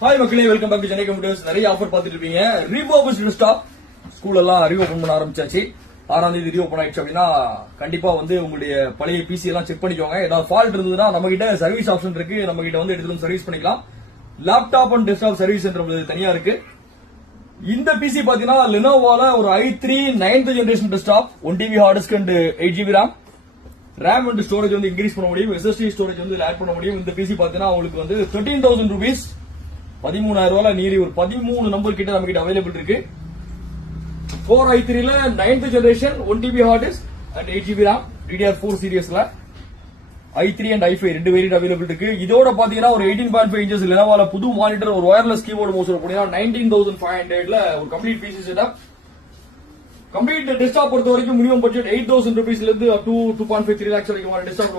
Hi மக்களே, welcome back to Chennai computers. நிறைய offer பார்த்துட்டு இருப்பீங்க. ரீபர்பிஷ்டு டெஸ்க்டாப் ஸ்கூல் எல்லாம் ரீஓபன் பண்ண ஆரம்பிச்சாச்சு. 6ஆம் தேதி ரீஓபன் ஆயிடுச்சு அப்படின்னா கண்டிப்பா வந்து உங்களுடைய பழைய பிசி எல்லாம் செக் பண்ணிக்கோங்க. ஏதாவது ஃபால்ட் இருந்ததுன்னா நம்ம கிட்ட சர்வீஸ் ஆப்ஷன் இருக்கு. நம்ம கிட்ட வந்து எடுத்து சர்வீஸ் பண்ணிக்கலாம். Laptop and desktop service centre தனியா இருக்கு. இந்த பிசி பாத்தீங்கன்னா லெனோவோல ஒரு i3 9th generation desktop, 1 TB hard disk and 8 GB RAM and storage வந்து இன்க்ரீஸ் பண்ண முடியும். SSD ஸ்டோரேஜ் வந்து ஆட் பண்ண முடியும். இந்த பிசி பாத்தீங்கன்னா உங்களுக்கு வந்து 13,000 ரூபீஸ், 13,000 நீரி ஒரு 13 நம்பர் கிட்ட நம்ம கிட்ட அவைலபிள் இருக்கு. 4 i3 ல 9th generation 1 TB hard disk and 8 GB RAM DDR4 சீரிஸ்ல i3 and i5 ரெண்டு வேரியன்ட் அவைலபிள் இருக்கு. இதோட பாத்தீங்கன்னா ஒரு 18.5 இன்ச்சஸ் லெனோவோல புது மானிட்டர், ஒரு வயர்லெஸ் கீபோர்டு மவுஸ் போனீங்கன்னா 19,500ல ஒரு complete PC setup. Complete desktop பொறுத்த வரைக்கும் மினிமம் பட்ஜெட் 8,000 ரூபீஸ்ல இருந்து அப் டு 2.5-3 lakhs வரைக்கும் டெஸ்க்டாப்